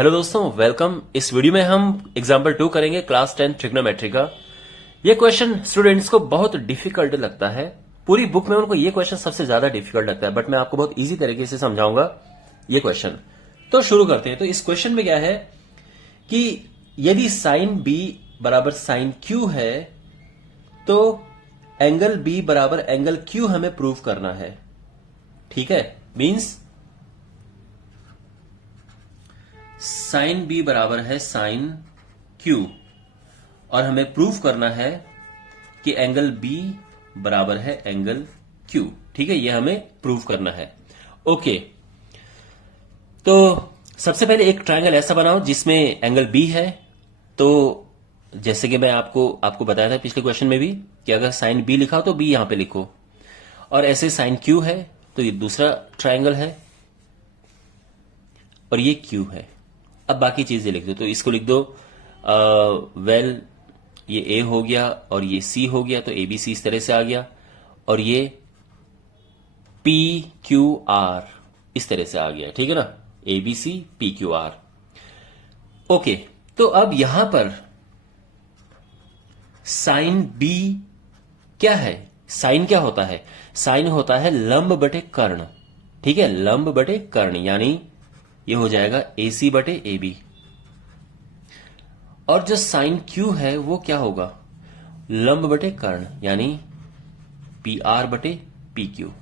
Hello दोस्तों, welcome. इस video में हम एग्जाम्पल 2 करेंगे क्लास 10 ट्रिग्नोमेट्री का। ये क्वेश्चन स्टूडेंट्स को बहुत डिफिकल्ट लगता है। पूरी बुक में उनको ये क्वेश्चन सबसे ज्यादा डिफिकल्ट लगता है, बट मैं आपको बहुत इजी तरीके से समझाऊंगा ये क्वेश्चन। तो शुरू करते हैं। तो इस क्वेश्चन में क्या है कि यदि साइन बी बराबर साइन क्यू है तो एंगल बी बराबर एंगल क्यू हमें प्रूव करना है। ठीक है, मीन्स साइन बी बराबर है साइन क्यू और हमें प्रूफ करना है कि एंगल बी बराबर है एंगल क्यू। ठीक है, यह हमें प्रूफ करना है। ओके, तो सबसे पहले एक ट्रायंगल ऐसा बनाओ जिसमें एंगल बी है। तो जैसे कि मैं आपको बताया था पिछले क्वेश्चन में भी कि अगर साइन बी लिखा तो बी यहां पे लिखो, और ऐसे साइन क्यू है तो ये दूसरा ट्रायंगल है और ये क्यू है। अब बाकी चीजें लिख दो, तो इसको लिख दो वेल ये ए हो गया और ये सी हो गया, तो ए बी सी इस तरह से आ गया, और ये पी क्यू आर इस तरह से आ गया। ठीक है ना, A B C P Q R. Okay, तो अब यहां पर साइन बी क्या है? साइन क्या होता है? साइन होता है लंब बटे कर्ण। ठीक है, लंब बटे कर्ण, यानी ये हो जाएगा ए सी बटे ए बी। और जो साइन क्यू है वो क्या होगा? लंब बटे कर्ण, यानी पी आर बटे पी क्यू।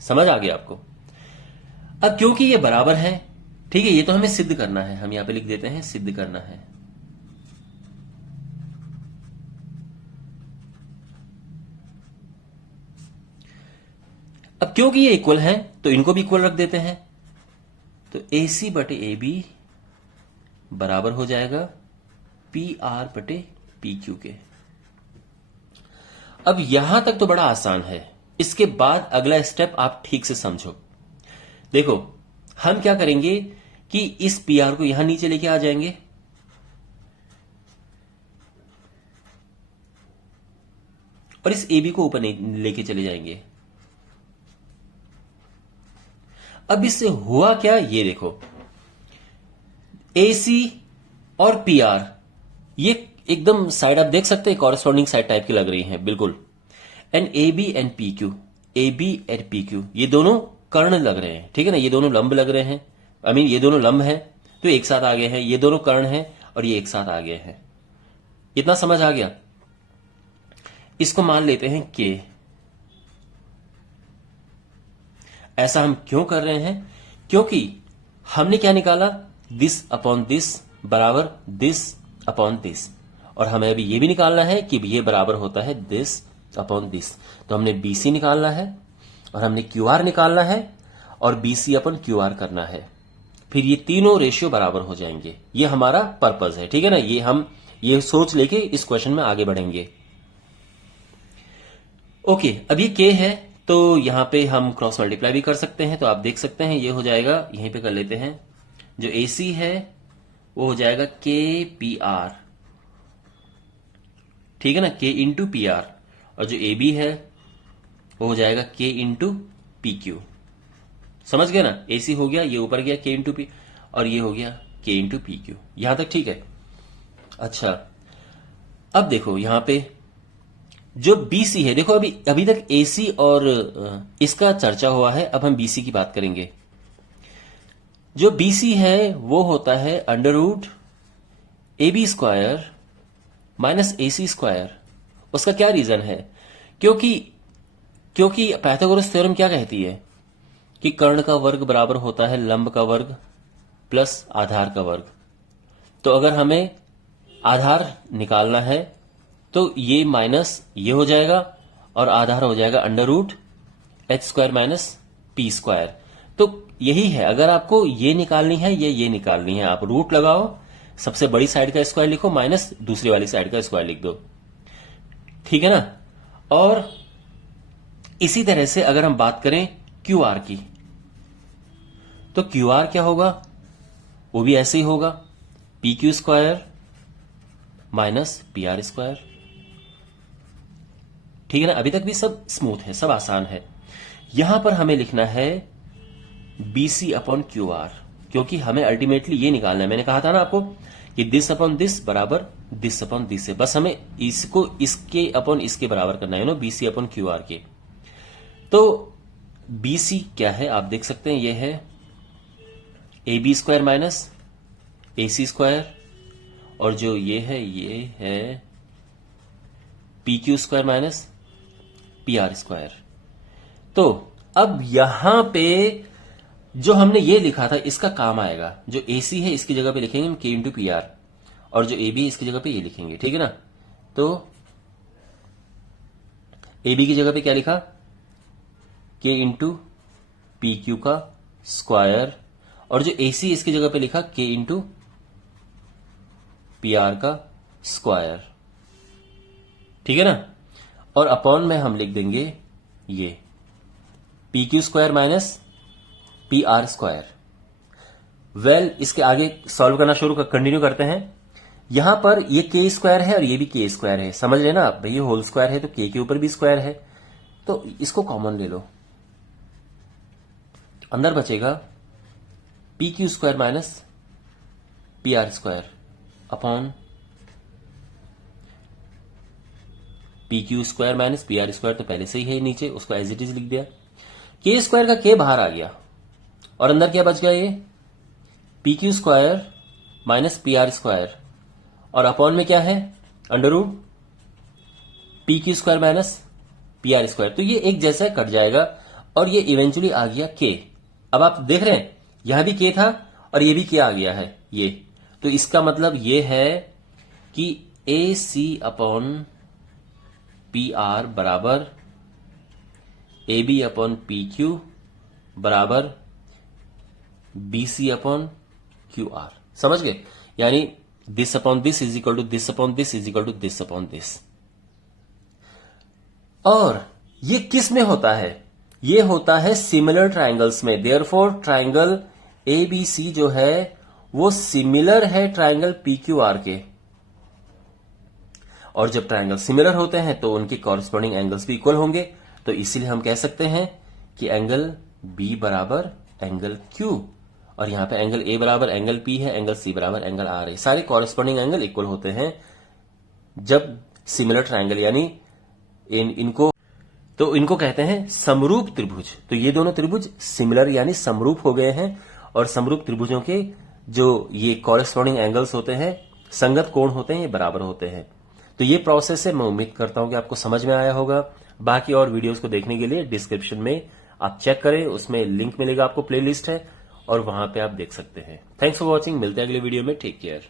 समझ आ गया आपको? अब क्योंकि ये बराबर है, ठीक है, ये तो हमें सिद्ध करना है। हम यहां पे लिख देते हैं सिद्ध करना है। अब क्योंकि ये इक्वल है तो इनको भी इक्वल रख देते हैं, तो ए सी बटे ए बी बराबर हो जाएगा पी आर बटे पी क्यू के। अब यहां तक तो बड़ा आसान है। इसके बाद अगला स्टेप आप ठीक से समझो। देखो, हम क्या करेंगे कि इस पी आर को यहां नीचे लेके आ जाएंगे, और इस ए बी को ऊपर लेके चले जाएंगे। अब इससे हुआ क्या, ये देखो, ए सी और पी आर ये एकदम साइड आप देख सकते हैं कॉरेस्पॉन्डिंग साइड टाइप की लग रही हैं बिल्कुल। And A B and P Q, A B and P Q ये दोनों कर्ण लग रहे हैं। ठीक है ना, ये दोनों लंब लग रहे हैं। आई मीन ये दोनों लंब हैं तो एक साथ आ गए हैं। ये दोनों कर्ण हैं और ये एक साथ आ गए हैं। इतना समझ आ गया? इसको मान लेते हैं के। ऐसा हम क्यों कर रहे हैं? क्योंकि हमने क्या निकाला, दिस अपॉन दिस बराबर दिस अपॉन दिस, और हमें अभी ये भी निकालना है कि ये बराबर होता है दिस अपॉन दिस। तो हमने बीसी निकालना है और हमने क्यू आर निकालना है और बीसी अपन क्यू आर करना है। फिर ये तीनों रेशियो बराबर हो जाएंगे। ये हमारा पर्पज है। ठीक है ना, ये हम ये सोच लेके इस क्वेश्चन में आगे बढ़ेंगे। ओके, अब ये के है तो यहां पे हम क्रॉस मल्टीप्लाई भी कर सकते हैं। तो आप देख सकते हैं ये हो जाएगा, यहीं पे कर लेते हैं। जो ए सी है वो हो जाएगा के पी आर। ठीक है ना, के इंटू पी आर। और जो ए बी है वो हो जाएगा के इंटू पी क्यू। समझ गए ना? ए सी हो गया, ये ऊपर गया के इंटू पी, और ये हो गया के इंटू पी क्यू। यहां तक ठीक है? अच्छा, अब देखो यहां पे जो बीसी है, देखो अभी तक एसी और इसका चर्चा हुआ है। अब हम बीसी की बात करेंगे। जो बीसी है वो होता है under root A B square minus A C square. उसका क्या रीजन है? क्योंकि पाइथागोरस थ्योरम क्या कहती है कि कर्ण का वर्ग बराबर होता है लंब का वर्ग प्लस आधार का वर्ग। तो अगर हमें आधार निकालना है तो ये माइनस ये हो जाएगा और आधार हो जाएगा under root H square minus P square. तो यही है, अगर आपको ये निकालनी है ये निकालनी है, आप रूट लगाओ, सबसे बड़ी साइड का स्क्वायर लिखो माइनस दूसरी वाली साइड का स्क्वायर लिख दो। ठीक है ना? और इसी तरह से अगर हम बात करें क्यू आर की, तो क्यू आर क्या होगा? वो भी ऐसे ही होगा, P Q square minus P R square. ठीक है ना? अभी तक भी सब स्मूथ है, सब आसान है। यहां पर हमें लिखना है बीसी अपॉन क्यू आर। क्योंकि हमें अल्टीमेटली ये निकालना है। मैंने कहा था ना आपको कि दिस अपॉन दिस बराबर दिस अपॉन दिस है, बस हमें इसको इसके अपॉन इसके बराबर करना है, बीसी अपॉन क्यू आर के। तो बीसी क्या है आप देख सकते हैं, ये है A B square minus A C square, और जो ये है P Q square minus P R square. तो अब यहां पे जो हमने ये लिखा था इसका काम आएगा। जो AC है इसकी जगह पे लिखेंगे हम K इंटू पी आर, और जो AB है इसकी जगह पे ये लिखेंगे, ठीक है ना। तो AB की जगह पे क्या लिखा, K इंटू पी क्यू का स्क्वायर, और जो AC इसकी जगह पे लिखा K इंटू पी आर का स्क्वायर, ठीक है ना। और अपॉन में हम लिख देंगे ये P Q square minus P R square. Well, इसके आगे सॉल्व करना कंटिन्यू करते हैं। यहां पर ये के स्क्वायर है और ये भी के स्क्वायर है, समझ लेना आप भाई, ये होल स्क्वायर है तो के ऊपर भी स्क्वायर है, तो इसको कॉमन ले लो। अंदर बचेगा P Q square minus P R square upon P Q square minus P R square, तो पहले से ही है नीचे, उसको एज इट इज लिख दिया। के स्क्वायर का के बाहर आ गया और अंदर क्या बच गया, ये P Q square minus P R square, और अपॉन में क्या है under root P Q square minus P R square. तो ये एक जैसा कट जाएगा और ये इवेंचुअली आ गया के। अब आप देख रहे हैं यहां भी के था और ये भी के आ गया है ये, तो इसका मतलब ये है कि A C upon P R बराबर A B upon P Q बराबर B C upon Q R. समझ गए, यानी this upon this is equal to this upon this is equal to this upon this. और ये किस में होता है, ये होता है सिमिलर ट्राइंगल्स में। Therefore triangle A B C जो है वो सिमिलर है ट्राइंगल पी क्यू आर के, और जब ट्राइंगल सिमिलर होते हैं तो उनके कॉरस्पॉन्डिंग एंगल्स भी इक्वल होंगे। तो इसीलिए हम कह सकते हैं कि एंगल बी बराबर एंगल क्यू, और यहां पे एंगल ए बराबर एंगल पी है, एंगल सी बराबर एंगल आर है। सारे कॉरस्पॉन्डिंग एंगल इक्वल होते हैं जब सिमिलर ट्राइंगल, यानी इनको कहते हैं समरूप त्रिभुज। तो ये दोनों त्रिभुज सिमिलर यानी समरूप हो गए हैं, और समरूप त्रिभुजों के जो ये कॉरस्पॉन्डिंग एंगल्स होते हैं, संगत कोण होते हैं, ये बराबर होते हैं। तो ये प्रोसेस है, मैं उम्मीद करता हूं कि आपको समझ में आया होगा। बाकी और वीडियोस को देखने के लिए डिस्क्रिप्शन में आप चेक करें, उसमें लिंक मिलेगा आपको, प्लेलिस्ट है, और वहां पे आप देख सकते हैं। थैंक्स फॉर वॉचिंग, मिलते हैं अगले वीडियो में, टेक केयर।